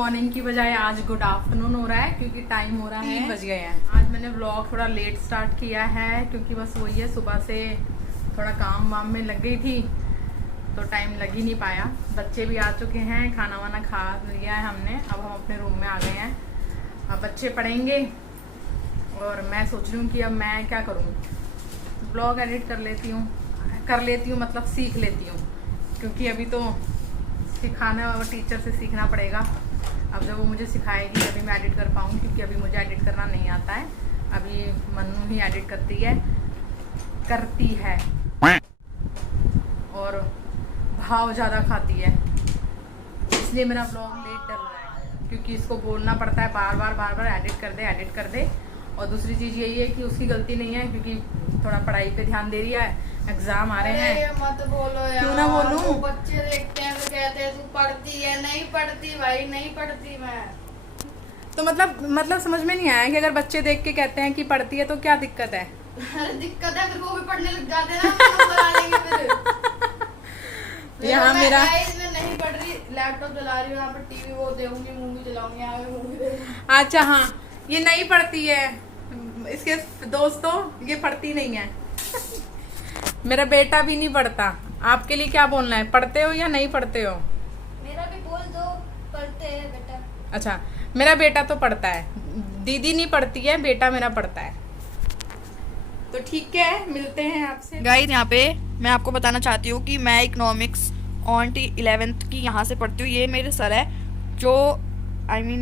Morning की बजाय आज गुड आफ्टरनून हो रहा है क्योंकि टाइम हो रहा है 3 बज गए हैं। आज मैंने व्लॉग थोड़ा लेट स्टार्ट किया है क्योंकि बस वही है, सुबह से थोड़ा काम वाम में लग गई थी तो टाइम लग ही नहीं पाया। बच्चे भी आ चुके हैं, खाना वाना खा लिया है हमने, अब हम अपने रूम में आ गए हैं। अब बच्चे पढ़ेंगे और मैं सोच रही हूँ कि अब मैं क्या करूँ, ब्लॉग एडिट कर लेती हूँ मतलब सीख लेती हूँ, क्योंकि अभी तो सिखाना और टीचर से सीखना पड़ेगा। अब जब वो मुझे सिखाएगी तभी मैं एडिट कर पाऊँगी, क्योंकि अभी मुझे एडिट करना नहीं आता है। अभी मन्नू ही एडिट करती है और भाव ज़्यादा खाती है, इसलिए मेरा ब्लॉग लेट डल रहा है, क्योंकि इसको बोलना पड़ता है बार बार एडिट कर दे। और दूसरी चीज़ यही है कि उसकी गलती नहीं है, क्योंकि थोड़ा पढ़ाई पे ध्यान दे रही है, एग्जाम आ रहे हैं। मत बोलो यार, क्यों ना बोलूं? बच्चे देखते हैं तो कहते हैं तू पढ़ती है। नहीं पढ़ती भाई, नहीं पढ़ती मैं। तो मतलब समझ में नहीं आया कि अगर बच्चे देख के कहते हैं कि पढ़ती है तो क्या दिक्कत है? अरे दिक्कत है, फिर वो भी पढ़ने लग जाते हैं ना, तो बना लेंगे फिर। यहाँ मेरा मैं नहीं पढ़ रही, लैपटॉप चला रही हूँ, यहाँ पर टीवी वो देखूंगी, मूवी चलाऊंगी, यहाँ पे मूवी देखूंगी। अच्छा हाँ, ये नहीं पढ़ती है, इसके दोस्तों ये पढ़ती नहीं है। मेरा बेटा भी नहीं पढ़ता। आपके लिए क्या बोलना है, पढ़ते हो या नहीं पढ़ते हो? मेरा भी बोल दो, पढ़ते हैं बेटा। अच्छा, मेरा बेटा तो पढ़ता है, दीदी नहीं पढ़ती है, बेटा मेरा पढ़ता है। तो ठीक है, मिलते हैं आपसे। गाइस, यहाँ पे मैं आपको बताना चाहती हूँ कि मैं इकोनॉमिक्स ऑन 11th की यहाँ से पढ़ती हूँ। ये मेरे सर है जो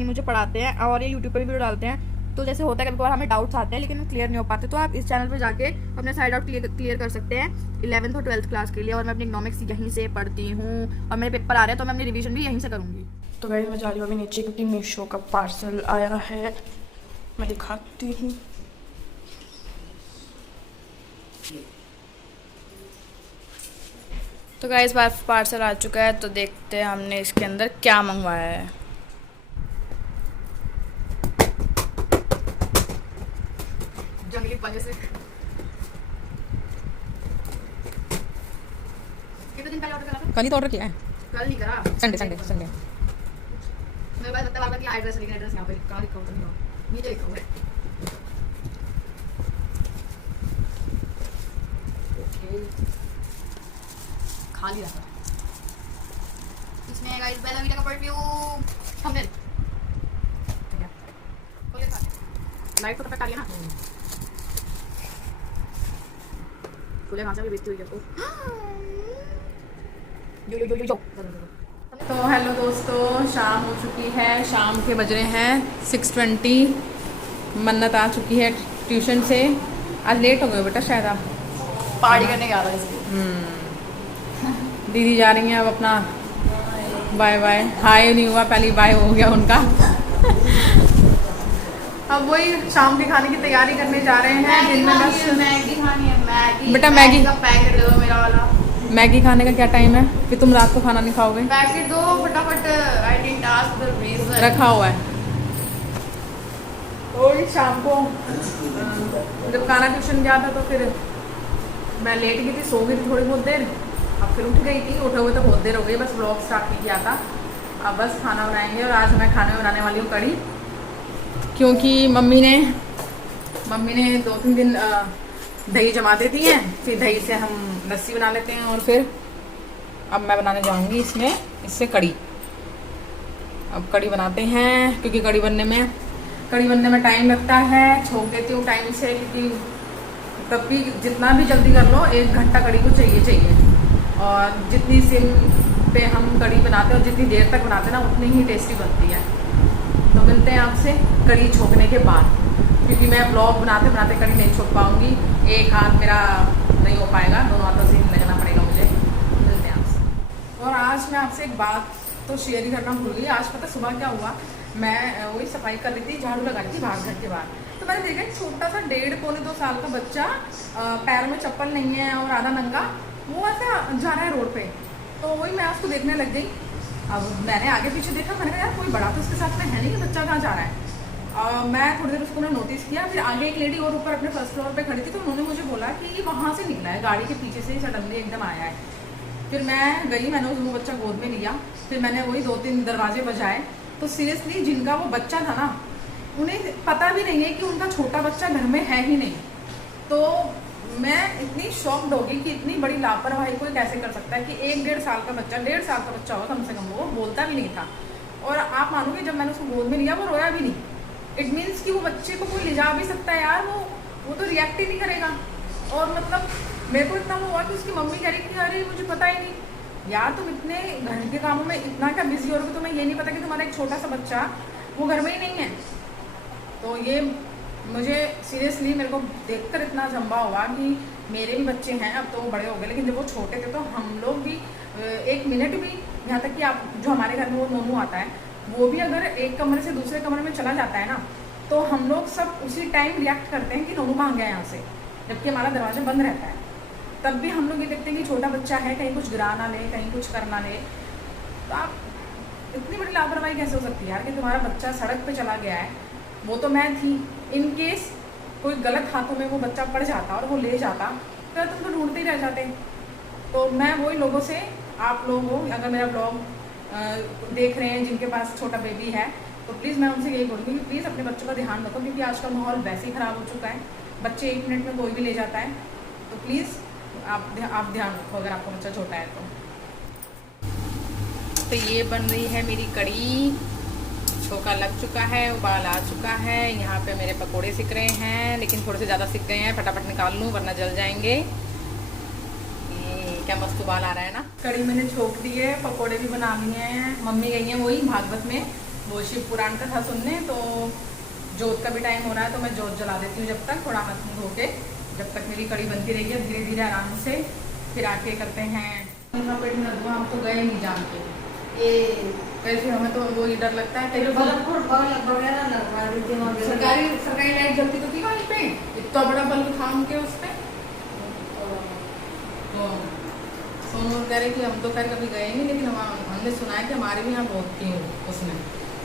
मुझे पढ़ाते हैं और ये यूट्यूब पर भी वीडियो डालते हैं। तो जैसे होता है कभी कभार हमें डाउट्स आते हैं लेकिन क्लियर नहीं हो पाते, तो आप इस चैनल पे जाके अपने साइड आउट क्लियर कर सकते हैं 11th और 12th क्लास के लिए। और मैं अपनी इकोनॉमिक्स यहीं से पढ़ती हूँ और मेरे पेपर आ रहे हैं तो मैं अपनी रिवीजन भी यहीं से करूँगी। तो गाइस, मैं जा रही हूँ अभी नीचे क्योंकि मीशो का पार्सल आया है, मैं दिखाती हूँ। तो गाइस, पार्सल आ चुका है, तो देखते हैं हमने इसके अंदर क्या मंगवाया है। जंगली पंजे से कितने दिन पहले ऑर्डर करा था? कल ही तो ऑर्डर किया है। कल नहीं करा, संडे। मेरे पास पता लगा कि एड्रेस है, लेकिन एड्रेस यहाँ पे कहाँ लिखा होता है, नीचे लिखा हुआ है। ओके, खाली रखा इसमें गाइस बेला वीटा का परफ्यूम। हमने खोले था, लाइट तो पता लिया ना, खुले कहाँ से भी बेचती हुई है तो जो। तो हेलो दोस्तों, शाम हो चुकी है, शाम के बज रहे हैं 6:20। मन्नत आ चुकी है ट्यूशन से। आज लेट हो गए बेटा, शायद आप पार्टी करने जा रहा है इसलिए। दीदी जा रही हैं अब अपना बाय बाय। हाय नहीं हुआ, पहली बाय हो गया उनका। अब वही शाम के खाने की तैयारी करने जा रहे हैं। दिन में बस मैगी खानी है, मैगी। बेटा मैगी का पैकेट दे दो मेरा वाला। मैगी खाने का क्या टाइम है? फिर तुम रात को खाना नहीं खाओगे? पैकेट दो फटाफट, I didn't ask the reason. रखा हुआ है। और शाम को जब काना ट्यूशन गया था तो फिर मैं लेट गई थी, सो गई थी थोड़ी बहुत देर। अब फिर उठ गई थी, उठे हुए तो बहुत देर हो गई, बस व्लॉग स्टार्ट नहीं किया था। अब बस खाना बनाएंगे और आज मैं खाने में बनाने वाली हूँ कढ़ी, क्योंकि मम्मी ने 2-3 दिन दही जमा देती हैं, फिर दही से हम लस्सी बना लेते हैं और फिर अब मैं बनाने जाऊँगी इससे कढ़ी। अब कढ़ी बनाते हैं, क्योंकि कढ़ी बनने में टाइम लगता है। छोड़ देती हूँ टाइम से, क्योंकि तब भी जितना भी जल्दी कर लो 1 घंटा कढ़ी को चाहिए। और जितनी सिम पे हम कढ़ी बनाते हैं और जितनी देर तक बनाते हैं ना, उतनी ही टेस्टी बनती है। तो मिलते हैं आपसे कढ़ी छोकने के बाद, क्योंकि मैं ब्लॉग बनाते बनाते कढ़ी नहीं छोक पाऊँगी, एक हाथ मेरा नहीं हो पाएगा, दोनों हाथों से लगाना पड़ेगा मुझे। मिलते हैं आपसे। और आज मैं आपसे एक बात तो शेयर ही करना भूल गई। आज पता सुबह क्या हुआ, मैं वही सफाई कर रही थी, झाड़ू लगा रही थी बाहर घर के बाहर, तो मैंने देखा एक छोटा सा 1.5-2 साल का बच्चा, पैर में चप्पल नहीं है और आधा नंगा, वो ऐसा जा रहा है रोड पे। तो वही मैं उसको देखने लग गई। अब मैंने आगे पीछे देखा, मैंने कहा यार कोई बड़ा तो उसके साथ में है नहीं, कि बच्चा कहाँ जा रहा है। मैं थोड़ी देर उसको नोटिस किया, फिर आगे एक लेडी और ऊपर अपने फर्स्ट फ्लोर पे खड़ी थी, तो उन्होंने मुझे बोला कि ये वहाँ से निकला है, गाड़ी के पीछे से सडनली एकदम आया है। फिर मैं गई, मैंने वो बच्चा गोद में लिया, फिर मैंने वही 2-3 दरवाजे बजाए, तो सीरियसली जिनका वो बच्चा था ना, उन्हें पता भी नहीं है कि उनका छोटा बच्चा घर में है ही नहीं। तो मैं इतनी शॉक्ड होगी कि इतनी बड़ी लापरवाही कोई कैसे कर सकता है कि 1-1.5 साल का बच्चा, 1.5 साल का बच्चा होगा कम से कम, वो बोलता भी नहीं था। और आप मानोगे जब मैंने उसको गोद में लिया वो रोया भी नहीं। इट मीन्स कि वो बच्चे को कोई ले जा भी सकता है यार, वो तो रिएक्ट ही नहीं करेगा। और मतलब मेरे को इतना वो हुआ कि उसकी मम्मी कह रही कि अरे मुझे पता ही नहीं यार, तुम इतने घर के कामों में इतना क्या बिजी हो रहे हो, तुम्हें ये नहीं पता कि तुम्हारा एक छोटा सा बच्चा वो घर में ही नहीं है। तो ये मुझे सीरियसली मेरे को देखकर इतना जम्बा हुआ कि मेरे भी बच्चे हैं, अब तो वो बड़े हो गए, लेकिन जब वो छोटे थे तो हम लोग भी 1 मिनट भी, यहाँ तक कि आप जो हमारे घर में वो नोनू आता है, वो भी अगर एक कमरे से दूसरे कमरे में चला जाता है ना, तो हम लोग सब उसी टाइम रिएक्ट करते हैं कि नोनू कहाँ गया यहाँ से, जबकि हमारा दरवाजा बंद रहता है। तब भी हम लोग ये देखते हैं कि छोटा बच्चा है, कहीं कुछ गिरा ना ले, कहीं कुछ कर ना ले। तो आप इतनी बड़ी लापरवाही कैसे हो सकती है यार कि तुम्हारा बच्चा सड़क पे चला गया है। वो तो मैं थी, इन केस कोई गलत हाथों में वो बच्चा पड़ जाता और वो ले जाता तो तुम तो ढूंढते ही रह जाते। तो मैं वही लोगों से, आप लोग हो अगर मेरा ब्लॉग देख रहे हैं जिनके पास छोटा बेबी है, तो प्लीज़ मैं उनसे यही बोलूँगी कि प्लीज़ अपने बच्चों का ध्यान रखो, क्योंकि आज का माहौल वैसे ही ख़राब हो चुका है। बच्चे 1 मिनट में कोई भी ले जाता है। तो प्लीज़ आप ध्यान रखो अगर आपका बच्चा छोटा है तो ये बन रही है मेरी कड़ी, छोका लग चुका है, उबाल आ चुका है। यहाँ पे मेरे पकोड़े सिक रहे हैं, लेकिन थोड़े से ज़्यादा सिक गए हैं, फटाफट निकाल लूँ वरना जल जाएंगे। क्या मस्त उबाल आ रहा है ना। कड़ी मैंने छोक दी है, पकोड़े भी बना लिए हैं। मम्मी गई हैं वही भागवत में वो शिव पुराण का था सुनने, तो जोत का भी टाइम हो रहा है तो मैं जोत जला देती हूँ जब तक, थोड़ा हाथ मुँह धो के, जब तक मेरी कड़ी बनती रहेगी। धीरे धीरे आराम से फिर आके करते हैं। पेट में रखवा, हम तो गए नहीं जान के, ये कैसे हमें तो वो ही डर लगता है। सरकारी लाइट जलती तो थी वहीं पे, इतना बड़ा बल्ब था उनके उस पर। तो सोनू कह रहे कि हम तो खैर कभी गए नहीं, लेकिन हमने सुना है कि हमारे भी यहाँ बहुत थी उसमें।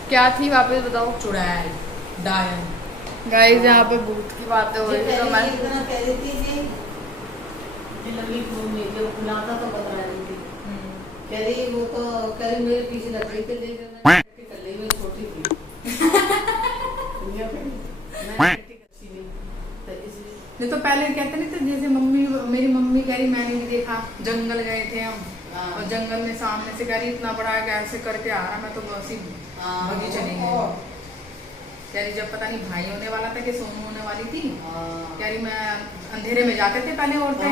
क्या थी वापस बताओ? चुड़ैल, डायन। गाइस यहाँ पे भूत की बातें हो रही है, तो मैं कह रही वो तो कह मेरे पीछे लकड़ी पे ले जाना, छोटी थी नहीं तो पहले कहते नहीं थे, जैसे मेरी मम्मी कह रही मैंने भी देखा, जंगल गए थे हम और जंगल में सामने से कह रही इतना बड़ा कैसे करके आ रहा, मैं तो बसी भगी चली गई। कह रही जब पता नहीं भाई होने वाला था कि सोनू होने वाली थी, कह रही मैं अंधेरे में जाते थे पहले औरतें।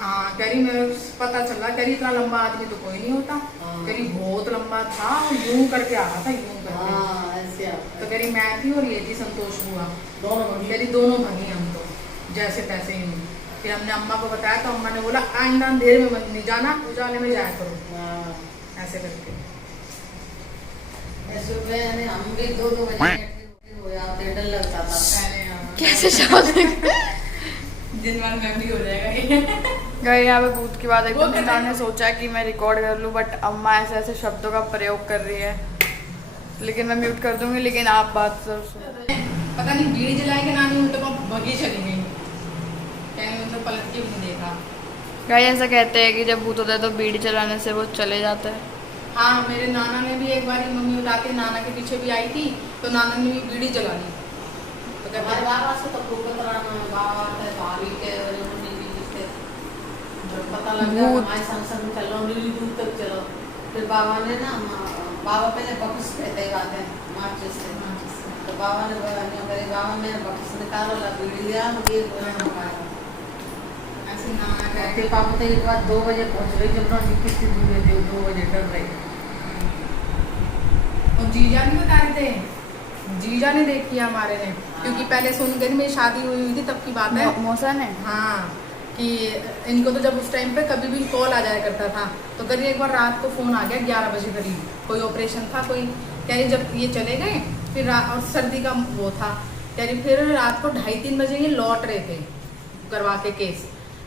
हाँ कह रही मैं पता चला, कह रही इतना लंबा आदमी तो कोई नहीं होता, कह रही बहुत लंबा था, यूं करके आ रहा था, यूं करके। तो कह रही मैं थी और ये थी संतोष बुआ, कह रही दोनों भगी हम तो जैसे तैसे ही। फिर हमने अम्मा को बताया तो अम्मा ने बोला आइंदा अंधेरे में मत नहीं जाना, उजाले में जाया करो, ऐसे करके। हम भी 2-2 बजे डर लगता था कैसे दिन भर मेमोरी हो जाएगा ये। गए यहाँ पे भूत की बात है, मैंने सोचा कि मैं रिकॉर्ड कर लूँ, बट अम्मा ऐसे ऐसे शब्दों का प्रयोग कर रही है, लेकिन मैं म्यूट कर दूंगी। लेकिन आप बात सर पता नहीं बीड़ी जलाई के नानी उल्टे पर भगी चली गई, कहीं उनको पलट के नहीं देखा। गाय ऐसा कहते हैं कि जब भूत होता है तो बीड़ी चलाने से वो चले जाता है। हाँ मेरे नाना ने भी एक बार मम्मी उठाते नाना के पीछे भी आई थी, तो नाना ने भी बीड़ी जला ली। तो हमारे बाबा से तो बाबा भाभी के पता लग गया हमारे संसद में चलो, नीली दूर तक चलो। फिर बाबा ने ना, बाबा पहले बक्स कहते ही आते हैं माचिस से, तो बाबा ने बाबा मेरे बक्स निकालो ला बीड़ी दिया मुझे ऐसे नाना कह फिर पापा तो एक बार 2 बजे पहुँच रही, जब ना कितनी दूर थे 2 बजे डर रही। और जीजा नहीं बता रहे थे, जीजा ने देखी हमारे ने, क्योंकि पहले सोनगढ़ में शादी हुई थी तब की बात है। मौसा ने हाँ कि इनको तो जब उस टाइम पे कभी भी कॉल आ जाया करता था, तो करीब एक बार रात को फ़ोन आ गया 11 बजे करीब, कोई ऑपरेशन था कोई, कह रही जब ये चले गए फिर और सर्दी का वो था, कह रही फिर रात को 2:30-3 बजे ये लौट रहे थे करवा के केस।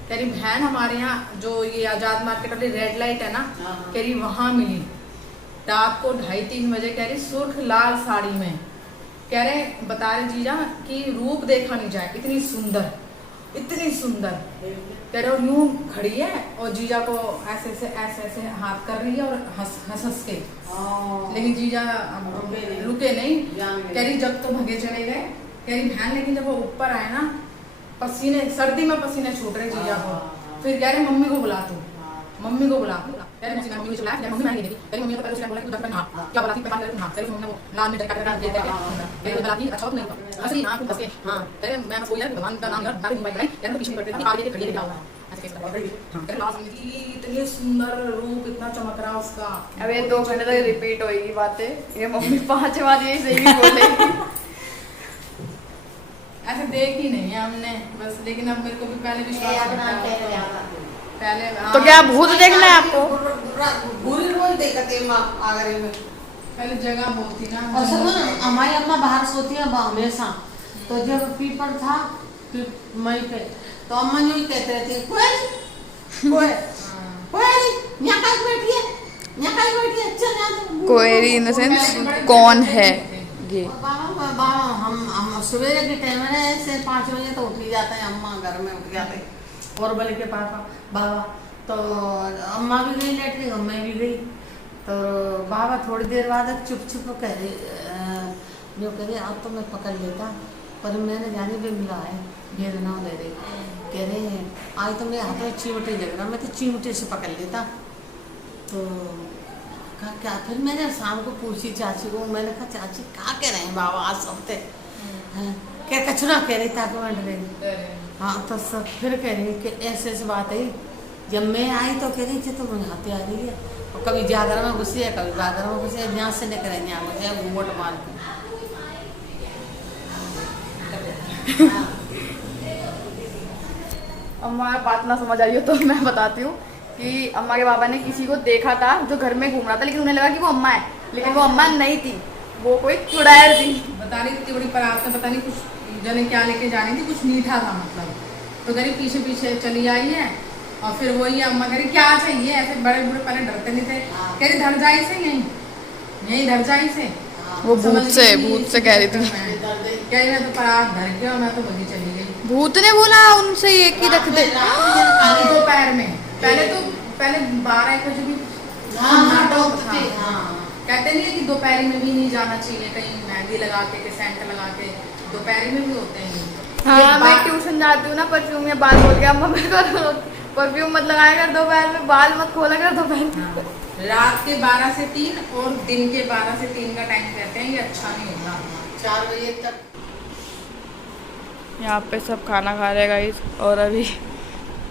कह रही बहन हमारे यहाँ जो ये आज़ाद मार्केट वाली रेड लाइट है ना, कह रही वहाँ मिली रात को 2:30-3 बजे, कह रही सुर्ख लाल साड़ी में। कह रहे बता रहे जीजा कि रूप देखा नहीं जाए, इतनी सुंदर। इतनी सुंदर। कह रहे और यूं खड़ी है और जीजा को ऐसे ऐसे हाथ कर रही है और हंस के, लेकिन जीजा रुके नहीं। कह रही जब तो भगे चले गए, कह रही बहन, लेकिन जब वो ऊपर आए ना, पसीने, सर्दी में पसीने छूट रहे जीजा को। फिर कह रहे मम्मी को बुला, तू मम्मी को बुला। मम्मी को चला, मम्मी मैं नहीं देखी, मम्मी को पहले बोला कि उधर नहा, क्या बोला थी पे पानी नहा, तेरे मम्मी ने वो लाल मिर्च काट के दे दिया, तेरे बोला कि अच्छा नहीं था असली हां बस के हां, तेरे मैं सोई है भगवान का नाम दादी मोबाइल में, तेरे पीछे पड़ते थे आगे खड़ी दिखा हुआ ऐसे कैसे कर रही हां, तेरे लास्ट में इतनी सुंदर रूप, इतना चमक रहा उसका। अब ये 2 घंटे तक रिपीट होएगी बातें, ये मम्मी 5 बार यही सही बोलेगी। ऐसे देखी नहीं है हमने बस, लेकिन अब मेरे को भी पहले विश्वास पहले तो क्या भूत देखना है आपको? बुरी रोज देखते माँ आगरे में। पहले जगह बहुत थी ना। और सुनो ना, हमारी अम्मा बाहर सोती है हमेशा, तो जब पीपल था मई पे, तो अम्मा जो ही कहते रहती है कोएरी इन द सेंस कौन है ये? बाबा हम सवेरे के टाइम में ऐसे 5 बजे तो उठ ही जाते हैं, अम्मा घर में उठ जाते हैं और बोले के बाबा तो अम्मा भी गई लेटरिन, मैं भी गई, तो बाबा थोड़ी देर बाद चुप कह रहे जो कह रहे अब तो मैं पकड़ लेता, पर मैंने जाने पे मिला है भेजना ले रही, कह रहे आज तो मेरे हाथ में चिमटे लग रहा, मैं तो चिमटे से पकड़ लेता। तो कहा क्या, फिर मैंने शाम को पूछी चाची को, मैंने कहा चाची क्या कह रहे हैं बाबा आज हफ्ते, क्या कचरा कह रही था कमेंट रही। हाँ तो सब फिर कह रही कि ऐसे बात है, जब मैं आई तो कह रही थी तो मुझे हाथी आ रही है, और कभी जागर में घुसी है, कभी बागर में घुसी है, यहाँ से निकले यहाँ मुझे घूमट मार के। अम्मा बात ना समझ आ रही हो तो मैं बताती हूँ कि अम्मा के बाबा ने किसी को देखा था जो घर में घूम रहा था, लेकिन उन्हें लगा कि वो अम्मा है, लेकिन वो अम्मा नहीं थी, वो कोई चुड़ैल थी। बता रही इतनी बड़ी परात में, पता नहीं कुछ जने क्या लेके जानी थी, कुछ मीठा था मतलब, तो कह रही पीछे चली आई है, और फिर वही अम्मा कह रही क्या चाहिए, ऐसे बड़े बूढ़े पहले डरते नहीं थे, कह रही धरजाई से यही धरजाई से, वो भूत से कह रही थी, कह रही मैं तो परात धर के और मैं तो वही चली गई। भूत ने बोला उनसे ये की रख दे दोपहर में, पहले 12-1 बजे भी नाटक था, कहते नहीं है कि दोपहर में भी नहीं जाना चाहिए कहीं, मेहंदी लगा के सेंट लगा के, दोपहर में भी होते हैं। हाँ मैं ट्यूशन जाती हूँ ना, परफ्यूम में बाल खोल के अम्मा मेरे को परफ्यूम मत लगाया कर दोपहर में, बाल मत खोला कर दोपहर में। रात के 12 से 3 और दिन के 12 से 3 का टाइम कहते हैं, ये अच्छा नहीं होगा 4 बजे तक। यहाँ पे सब खाना खा रहे गाइस, और अभी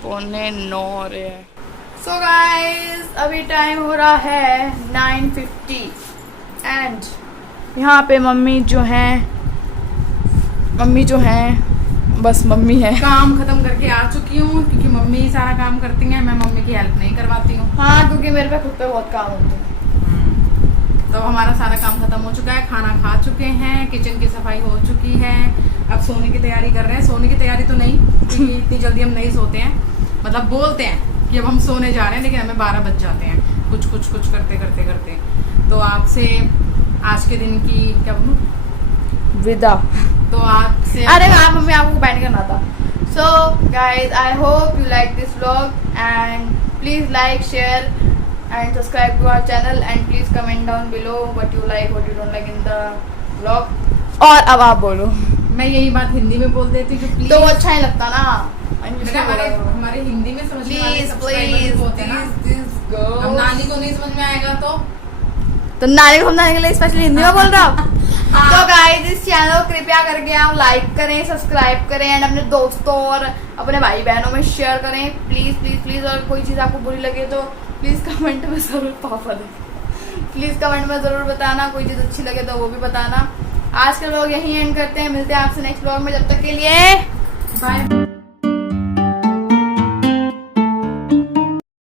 8:45 हो रहे हैं। सो गाइस अभी टाइम हो रहा है 9:50 एंड यहाँ पे मम्मी जो हैं बस मम्मी है, काम खत्म करके आ चुकी हूँ, क्योंकि मम्मी ही सारा काम करती हैं, मैं मम्मी की हेल्प नहीं करवाती हूँ। हाँ क्योंकि मेरे पे खुद पे बहुत काम होते हैं। तो हमारा सारा काम खत्म हो चुका है, खाना खा चुके हैं, किचन की सफाई हो चुकी है, अब सोने की तैयारी कर रहे हैं। सोने की तैयारी तो नहीं, क्योंकि इतनी जल्दी हम नहीं सोते हैं, मतलब बोलते हैं कि अब हम सोने जा रहे हैं, लेकिन हमें 12 बज जाते हैं कुछ करते। तो आपसे आज के दिन की क्या बोलूं, विदा। तो आपसे अरे हाँ मम्मी आपको बैठ करना था। So guys I hope you like this vlog and please like share and subscribe to our channel and please comment down below what you like what you don't like in the vlog. और अब आप बोलो। मैं यही बात हिंदी में बोल देती हूँ, तो वो अच्छा नहीं लगता ना, हमारे हिंदी में समझने वाले सब्सक्राइबर होते हैं ना, अब नानी को नहीं समझ में आएगा तो नानी को समझाने के लिए स्पेशली हिंदी में बोल रहा हूँ। तो गाइस इस चैनल को कृपया करके आप लाइक करें, सब्सक्राइब करें एंड अपने दोस्तों और अपने भाई बहनों में शेयर करें प्लीज। और कोई चीज़ आपको बुरी लगे तो प्लीज़ कमेंट में ज़रूर प्लीज़ कमेंट में ज़रूर बताना, कोई चीज़ अच्छी लगे तो वो भी बताना। आज के लोग यहीं एंड करते हैं, मिलते हैं आपसे नेक्स्ट व्लॉग में, जब तक के लिए बाय।